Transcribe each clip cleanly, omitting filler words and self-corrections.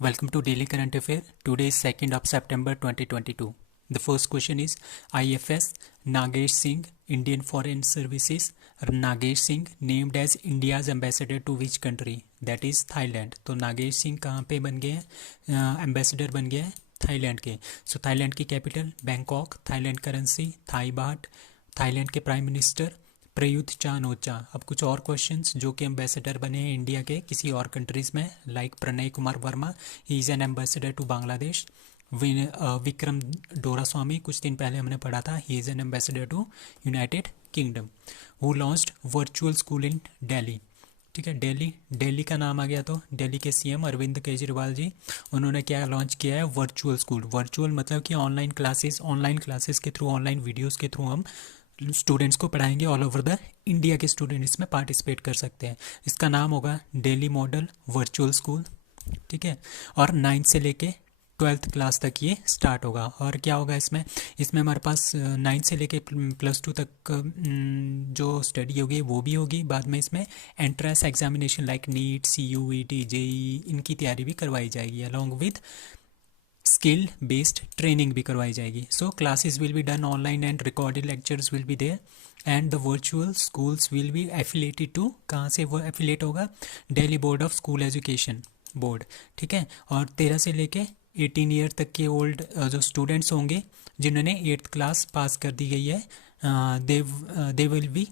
Welcome to Daily Current Affair. Today is 2nd of September 2022. The first question is IFS Nagesh Singh, Indian Foreign Services. Nagesh Singh named as India's ambassador to which country? That is Thailand. तो नागेश सिंह कहाँ पे बन गए हैं? Ambassador बन गए हैं Thailand के. सो थाईलैंड की capital Bangkok, Thailand currency Thai baht, Thailand के prime minister Prayut Chan Ocha. अब कुछ और क्वेश्चंस जो कि एम्बेसडर बने हैं इंडिया के किसी और कंट्रीज़ में, like Pranay Kumar Verma, he is an ambassador to Bangladesh. Vikram Doraiswamy, कुछ दिन पहले हमने पढ़ा था, he is an ambassador to United Kingdom. Who launched virtual school in Delhi. ठीक है, दिल्ली का नाम आ गया. तो दिल्ली के सीएम अरविंद केजरीवाल जी, उन्होंने क्या लॉन्च किया है? Virtual school. वर्चुअल मतलब कि ऑनलाइन क्लासेस के थ्रू, ऑनलाइन वीडियोस के थ्रू हम स्टूडेंट्स को पढ़ाएंगे. ऑल ओवर द इंडिया के स्टूडेंट इसमें पार्टिसिपेट कर सकते हैं. इसका नाम होगा दिल्ली मॉडल वर्चुअल स्कूल. ठीक है, और 9th से लेके 12th क्लास तक ये स्टार्ट होगा. और क्या होगा इसमें हमारे पास 9th से लेके +2 तक जो स्टडी होगी वो भी होगी. बाद में इसमें entrance examination like NEET, CUET, JEE इनकी तैयारी भी करवाई जाएगी. Along with skill based training भी करवाई जाएगी. So classes will be done online and recorded lectures will be there and the virtual schools will be affiliated to, कहाँ से वो एफिलेट होगा? Delhi board of school education board. ठीक है, और 13 से लेके 18 ईयर तक के ओल्ड जो स्टूडेंट्स होंगे जिन्होंने 8th क्लास पास कर दी गई है, they will be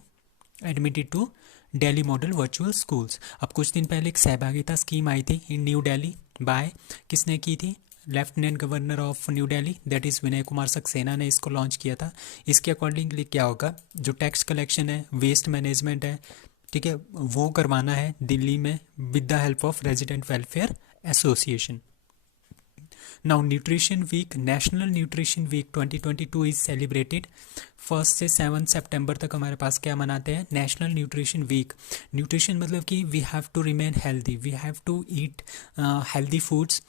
admitted to Delhi model virtual schools. अब कुछ दिन पहले एक सहभागिता स्कीम आई थी इन न्यू दिल्ली बाय, किसने की थी? Lieutenant governor of New Delhi, that is Vinay Kumar Saxena ने इसको लॉन्च किया था. इसके अकॉर्डिंगली क्या होगा? जो टैक्स कलेक्शन है, वेस्ट मैनेजमेंट है, ठीक है, वो करवाना है दिल्ली में with the help of resident welfare association. Now nutrition week, national nutrition week 2022 is celebrated. 1 से 7 सितंबर तक हमारे पास क्या मनाते हैं? National nutrition week. न्यूट्रिशन मतलब कि we have to remain healthy, we have to eat healthy foods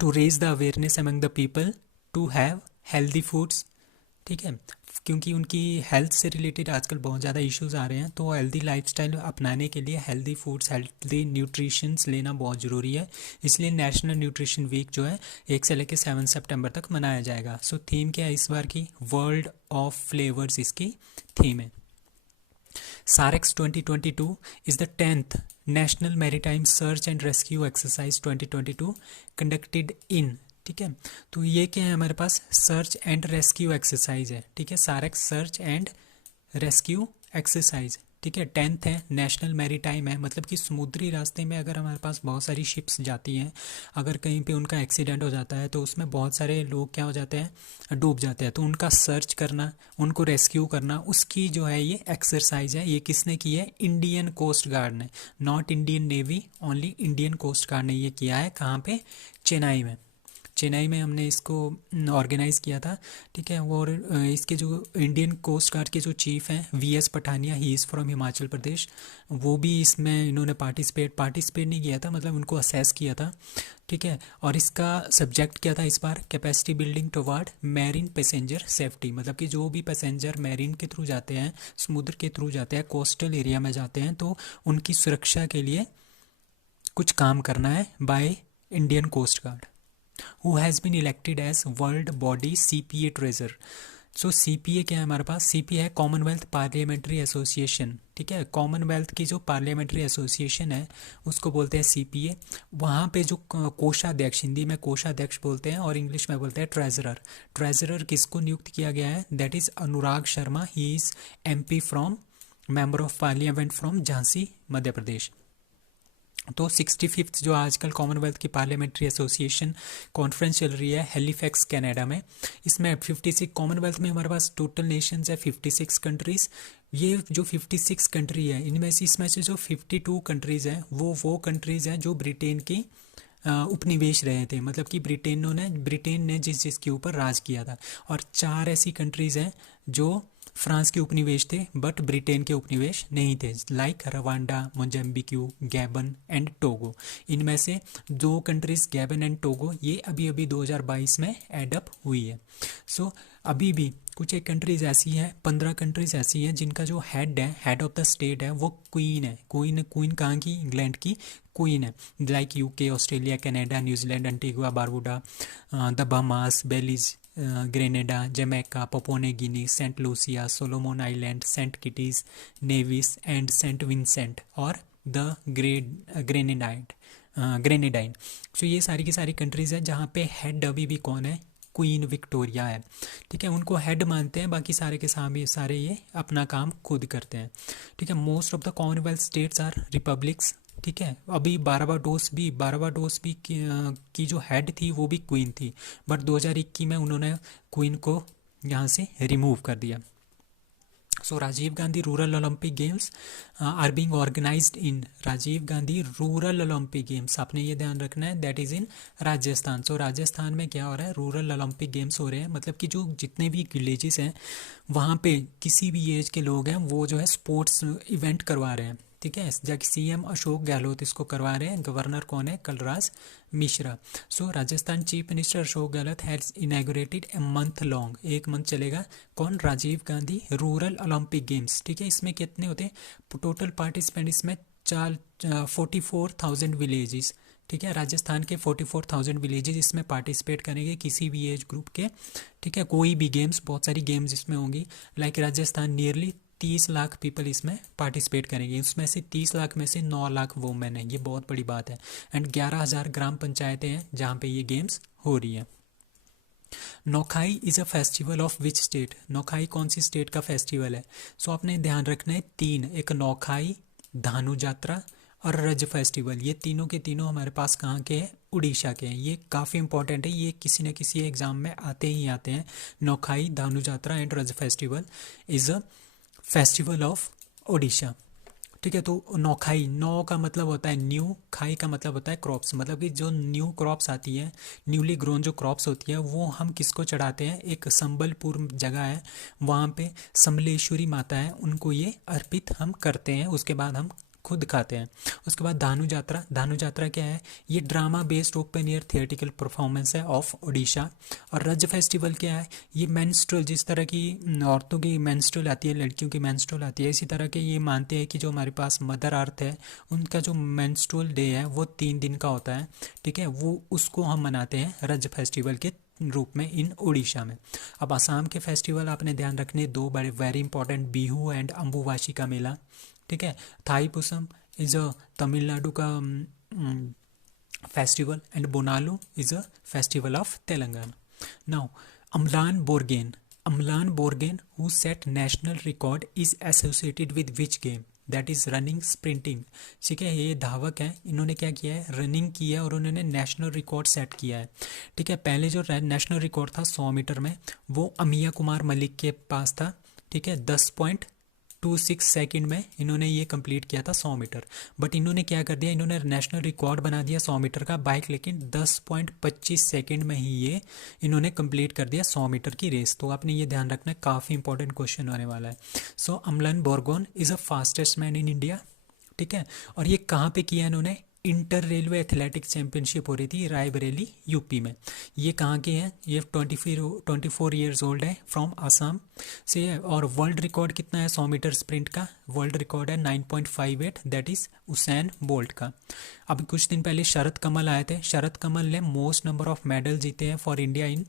to raise the awareness among the people to have healthy foods. ठीक है, क्योंकि उनकी हेल्थ से रिलेटेड आजकल बहुत ज़्यादा इश्यूज आ रहे हैं, तो हेल्दी लाइफस्टाइल अपनाने के लिए हेल्दी फूड्स, हेल्दी न्यूट्रिशंस लेना बहुत ज़रूरी है. इसलिए नेशनल न्यूट्रिशन वीक जो है 1 से लेकर 7 सितंबर तक मनाया जाएगा. सो थीम क्या है इस बार की? वर्ल्ड ऑफ फ्लेवर्स इसकी थीम है. SAREX 2022 is the 10th National Maritime Search and Rescue Exercise 2022 conducted in. ठीक है, तो ये क्या है हमारे पास? सर्च एंड रेस्क्यू एक्सरसाइज है. ठीक है, SAREX search and rescue exercise. ठीक है, 10th है, नेशनल मैरीटाइम है, मतलब कि समुद्री रास्ते में अगर हमारे पास बहुत सारी शिप्स जाती हैं, अगर कहीं पे उनका एक्सीडेंट हो जाता है तो उसमें बहुत सारे लोग क्या हो जाते हैं? डूब जाते हैं. तो उनका सर्च करना, उनको रेस्क्यू करना, उसकी जो है ये एक्सरसाइज है. ये किसने की है? इंडियन कोस्ट गार्ड ने, not Indian navy, only Indian coast guard ने ये किया है. कहाँ पे? चेन्नई में हमने इसको ऑर्गेनाइज़ किया था. ठीक है, और इसके जो इंडियन कोस्ट गार्ड के जो चीफ़ हैं VS Pathania, he is from Himachal Pradesh, वो भी इसमें इन्होंने पार्टिसिपेट नहीं किया था, मतलब उनको असेस किया था. ठीक है, और इसका सब्जेक्ट क्या था इस बार? Capacity building toward marine passenger safety. मतलब कि जो भी पैसेंजर मैरीन के थ्रू जाते हैं, समुद्र के थ्रू जाते हैं, कोस्टल एरिया में जाते हैं, तो उनकी सुरक्षा के लिए कुछ काम करना है by Indian coast guard. Who has been elected as World Body CPA Treasurer. So CPA क्या है हमारे पास? CPA है कॉमनवेल्थ पार्लियामेंट्री एसोसिएशन. ठीक है, कॉमनवेल्थ की जो पार्लियामेंट्री एसोसिएशन है उसको बोलते हैं CPA. वहाँ पे जो कोषाध्यक्ष, हिंदी में कोषाध्यक्ष बोलते हैं और इंग्लिश में बोलते हैं ट्रेजरर किसको नियुक्त किया गया है? That is Anurag Sharma. He is MP from, member of parliament from Jhansi, Madhya Pradesh. तो 65th जो आजकल कॉमनवेल्थ की पार्लियामेंट्री एसोसिएशन कॉन्फ्रेंस चल रही है हैलीफैक्स कनाडा में, इसमें 56 कॉमनवेल्थ में हमारे पास टोटल नेशंस है 56 कंट्रीज़. ये जो 56 कंट्री है इसमें से जो 52 कंट्रीज़ हैं वो कंट्रीज़ हैं जो ब्रिटेन की उपनिवेश रहे थे, मतलब कि ब्रिटेन ने जिसके ऊपर राज किया था. और 4 ऐसी कंट्रीज़ हैं जो फ्रांस के उपनिवेश थे बट ब्रिटेन के उपनिवेश नहीं थे, like Rwanda, Mozambique, Gabon and Togo. इनमें से 2 कंट्रीज गैबन एंड टोगो ये अभी 2022 में एडअप हुई है. सो अभी भी कुछ एक कंट्रीज ऐसी हैं, 15 कंट्रीज ऐसी हैं जिनका जो हेड ऑफ द स्टेट है वो क्वीन है. क्वीन कहाँ की? इंग्लैंड की क्वीन है, like UK, Australia, Canada, New Zealand, Antigua Barbuda, the Bahamas, Belize, Grenada, Jamaica, Papua New Guinea, Saint Lucia, Solomon Island, Saint Kitts, Nevis and Saint Vincent और the Grenadine. So ये सारी की सारी countries हैं जहाँ पे हेड अभी भी कौन है, क्वीन विक्टोरिया है। ठीक है, उनको हेड मानते हैं, बाकी सारे के सारे ये अपना काम खुद करते हैं। ठीक है, most of the commonwealth states are republics. ठीक है, अभी बारबाडोस भी की जो हेड थी वो भी क्वीन थी, बट 2021 में उन्होंने क्वीन को यहाँ से रिमूव कर दिया। So Rajiv Gandhi rural Olympic games are being organised in, Rajiv Gandhi rural Olympic games, आपने ये ध्यान रखना है, that is in Rajasthan. So Rajasthan में क्या हो रहा है, रूरल ओलंपिक गेम्स हो रहे हैं, मतलब कि जो जितने भी विलेजेस हैं वहाँ पे किसी भी एज के लोग हैं वो जो है स्पोर्ट्स इवेंट करवा रहे हैं। ठीक है, जबकि सीएम अशोक गहलोत इसको करवा रहे हैं, गवर्नर कौन है, Kalraj Mishra. So Rajasthan chief minister Ashok Gehlot has inaugurated a month long, एक मंथ चलेगा कौन, Rajiv Gandhi rural Olympic games. ठीक है, इसमें कितने होते हैं टोटल पार्टिसिपेंट, इसमें 44,000 विलेजेस। ठीक है, राजस्थान के 44,000 विलेजेस इसमें पार्टिसिपेट करेंगे किसी भी एज ग्रुप के। ठीक है, कोई भी गेम्स, बहुत सारी गेम्स इसमें होंगी, like Rajasthan nearly 30 lakh people इसमें पार्टिसिपेट करेंगे, उसमें से 30 लाख में से 9 लाख वोमेन है, ये बहुत बड़ी बात है। एंड 11,000 ग्राम पंचायतें हैं जहाँ पे ये गेम्स हो रही है। Nuakhai is a festival of which state, Nuakhai कौन सी स्टेट का फेस्टिवल है। सो आपने ध्यान रखना है तीन, एक नौखाई, धानु यात्रा और रज फेस्टिवल, ये तीनों के तीनों हमारे पास कहाँ के हैं, उड़ीसा के हैं। ये काफ़ी इंपॉर्टेंट है, ये किसी न किसी एग्जाम में आते ही आते हैं। नौखाई, धानु यात्रा एंड रज festival is a festival of Odisha. ठीक है, तो नौखाई, नौ का मतलब होता है न्यू, खाई का मतलब होता है क्रॉप्स, मतलब कि जो न्यू क्रॉप्स आती है, न्यूली ग्रोन जो क्रॉप्स होती है वो हम किसको चढ़ाते हैं, एक संबलपुर जगह है वहाँ पे समलेश्वरी माता है, उनको ये अर्पित हम करते हैं, उसके बाद हम खुद खाते हैं। उसके बाद धानु यात्रा, धानु यात्रा क्या है, ये drama based open air theatrical performance है ऑफ ओडिशा। और रज फेस्टिवल क्या है, ये मेंस्ट्रुअल, जिस तरह की औरतों की मेंस्ट्रुअल आती है, लड़कियों की मेंस्ट्रुअल आती है, इसी तरह के ये मानते हैं कि जो हमारे पास मदर अर्थ है उनका जो मेंस्ट्रुअल डे है वो 3 दिन का होता है। ठीक है, वो उसको हम मनाते हैं रज फेस्टिवल के रूप में इन उड़ीसा में। अब असम के फेस्टिवल आपने ध्यान रखने, दो बड़े very important, Bihu and Ambubachi का मेला। ठीक है, थाईपुसम इज अ तमिलनाडु का festival and Bonalu is a festival of Telangana. Now Amlan Borgohain who set national record is associated with which game, that is running sprinting. ठीक है, ये धावक हैं, इन्होंने क्या किया है, रनिंग की है और उन्होंने नेशनल रिकॉर्ड सेट किया है। ठीक है, पहले जो नेशनल रिकॉर्ड था 100 मीटर में वो अमिया कुमार मलिक के पास था। ठीक है, 10.26 सेकंड में इन्होंने ये कंप्लीट किया था 100 मीटर, बट इन्होंने क्या कर दिया, इन्होंने नेशनल रिकॉर्ड बना दिया 100 मीटर का बाइक, लेकिन 10.25 सेकंड में ही ये इन्होंने कंप्लीट कर दिया 100 मीटर की रेस। तो आपने ये ध्यान रखना है, काफ़ी इंपॉर्टेंट क्वेश्चन होने वाला है। So Amlan Borgohain is a fastest man in India. ठीक है, और ये कहाँ पे किया इन्होंने, इंटर रेलवे एथलेटिक्स चैंपियनशिप हो रही थी रायबरेली यूपी में। ये कहाँ के हैं, ये 24 ईयर्स ओल्ड है, फ्रॉम आसाम से है। और वर्ल्ड रिकॉर्ड कितना है 100 मीटर स्प्रिंट का, वर्ल्ड रिकॉर्ड है 9.58, दैट इज उसैन बोल्ट का। अभी कुछ दिन पहले शरद कमल आए थे, शरद कमल ने मोस्ट नंबर ऑफ मेडल जीते हैं फॉर इंडिया इन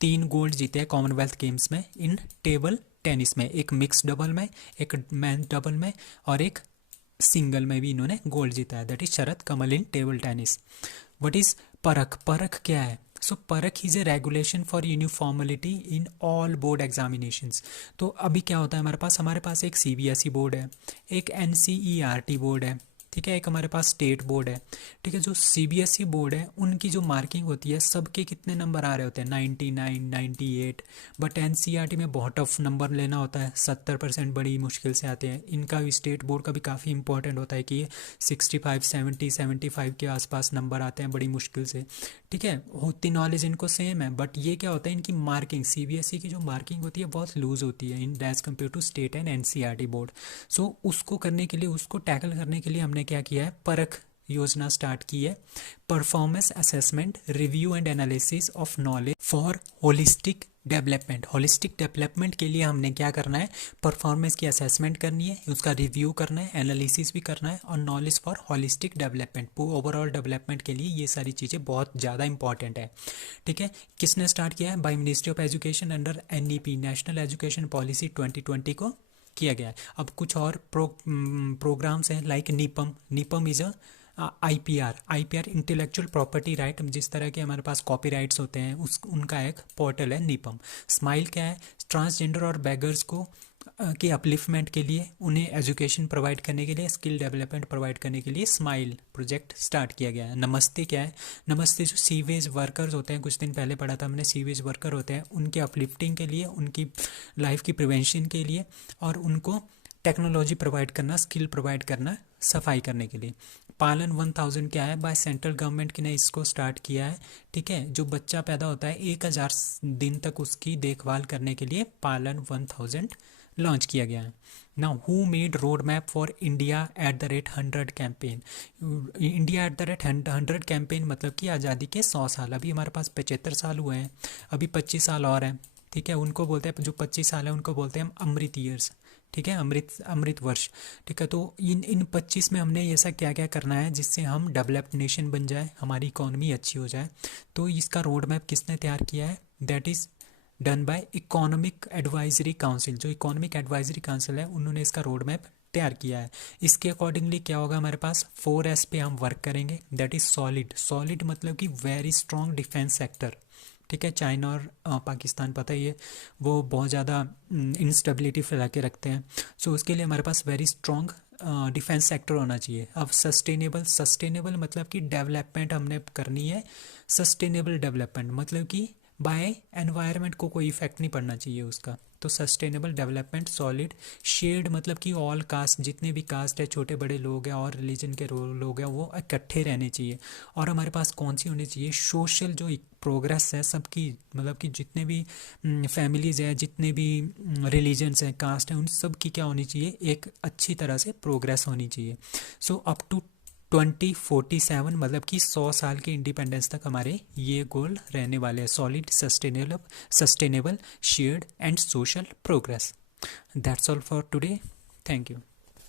3 गोल्ड जीते हैं कॉमनवेल्थ गेम्स में इन टेबल टेनिस में, एक मिक्स डबल में, एक मैन डबल में और एक सिंगल में भी इन्होंने गोल्ड जीता है, that is Sharath Kamal in table tennis. What is PARAKH, PARAKH क्या है, so PARAKH is a regulation for uniformity in all board examinations. तो अभी क्या होता है हमारे पास एक सीबीएसई बोर्ड है, एक एनसीईआरटी बोर्ड है, ठीक है, एक हमारे पास स्टेट बोर्ड है। ठीक है, जो सीबीएसई बोर्ड है उनकी जो मार्किंग होती है सबके कितने नंबर आ रहे होते हैं 99, 98, बट एनसीईआरटी में बहुत टफ नंबर लेना होता है, 70% बड़ी मुश्किल से आते हैं। इनका भी स्टेट बोर्ड का भी काफ़ी इंपॉर्टेंट होता है कि ये 65, 70, 75 के आसपास नंबर आते हैं बड़ी मुश्किल से। ठीक है, होती नॉलेज इनको सेम है, बट ये क्या होता है इनकी मार्किंग, सीबीएसई की जो मार्किंग होती है बहुत लूज होती है in as compare to state and NCERT board. So उसको करने के लिए, उसको टैकल करने के लिए हमने क्या किया है, परख योजना स्टार्ट की है, performance assessment, review and analysis of knowledge for holistic development. Holistic development के लिए हमने क्या करना है, परफॉर्मेंस की असेसमेंट करनी है, उसका रिव्यू करना है, एनालिसिस भी करना है, और knowledge for holistic development, overall development के लिए ये सारी चीज़ें बहुत ज़्यादा इंपॉर्टेंट है। ठीक है, किसने स्टार्ट किया है, by ministry of education under NEP, national education policy 2020 को किया गया है। अब कुछ और प्रोग्राम्स हैं like NIPAM. NIPAM is a IPR intellectual property right, जिस तरह के हमारे पास कॉपीराइट्स होते हैं उनका एक पोर्टल है नीपम। स्माइल क्या है, ट्रांसजेंडर और बेगर्स को के अपलिफ्टमेंट के लिए, उन्हें एजुकेशन प्रोवाइड करने के लिए, स्किल डेवलपमेंट प्रोवाइड करने के लिए स्माइल प्रोजेक्ट स्टार्ट किया गया है। नमस्ते क्या है, नमस्ते जो सीवेज वर्कर्स होते हैं, कुछ दिन पहले पढ़ा था हमने, सीवेज वर्कर होते हैं, उनके अपलिफ्टिंग के लिए, उनकी लाइफ की प्रिवेंशन के लिए, और उनको टेक्नोलॉजी प्रोवाइड करना, स्किल प्रोवाइड करना सफाई करने के लिए। पालन 1000 क्या है, बाय सेंट्रल गवर्नमेंट ने इसको स्टार्ट किया है। ठीक है, जो बच्चा पैदा होता है 1000 दिन तक उसकी देखभाल करने के लिए पालन 1000 लॉन्च किया गया है। Now who made road map for India @100 campaign. India @100 campaign मतलब कि आज़ादी के 100 साल, अभी हमारे पास 75 साल हुए हैं, अभी 25 साल और हैं। ठीक है, उनको बोलते हैं, जो 25 साल है उनको बोलते हैं हम अमृत ईयर्स। ठीक है, अमृत वर्ष। ठीक है, तो इन 25 में हमने ऐसा क्या क्या करना है जिससे हम डेवलप्ड नेशन बन जाए, हमारी इकोनॉमी अच्छी हो जाए। तो इसका रोड मैप किसने तैयार किया है, that is done by economic advisory council. जो इकोनॉमिक एडवाइजरी काउंसिल है उन्होंने इसका रोड मैप तैयार किया है। इसके अकॉर्डिंगली क्या होगा, हमारे पास 4S पे हम वर्क करेंगे, दैट इज़ सॉलिड। सॉलिड मतलब कि वेरी स्ट्रॉन्ग डिफेंस सेक्टर। ठीक है, चाइना और पाकिस्तान पता ही है वो बहुत ज़्यादा इंस्टेबिलिटी फैला के रखते हैं। सो उसके लिए हमारे पास वेरी स्ट्रॉन्ग डिफेंस सेक्टर होना चाहिए। अब सस्टेनेबल मतलब कि डेवलपमेंट हमने करनी है। सस्टेनेबल डेवलपमेंट मतलब कि बाय एनवायरनमेंट को कोई इफेक्ट नहीं पड़ना चाहिए उसका, तो सस्टेनेबल डेवलपमेंट। सॉलिड शेयर्ड मतलब कि ऑल कास्ट, जितने भी कास्ट है, छोटे बड़े लोग हैं और रिलीजन के लोग हैं, वो इकट्ठे रहने चाहिए। और हमारे पास कौन सी होनी चाहिए, सोशल जो प्रोग्रेस है सबकी, मतलब कि जितने भी फैमिलीज़ हैं, जितने भी रिलीजन्स हैं, कास्ट हैं, उन सब की क्या होनी चाहिए, एक अच्छी तरह से प्रोग्रेस होनी चाहिए। सो अप टू 2047 मतलब कि 100 साल के इंडिपेंडेंस तक हमारे ये गोल रहने वाले हैं, solid, sustainable, shared and social progress. That's all for today, thank you.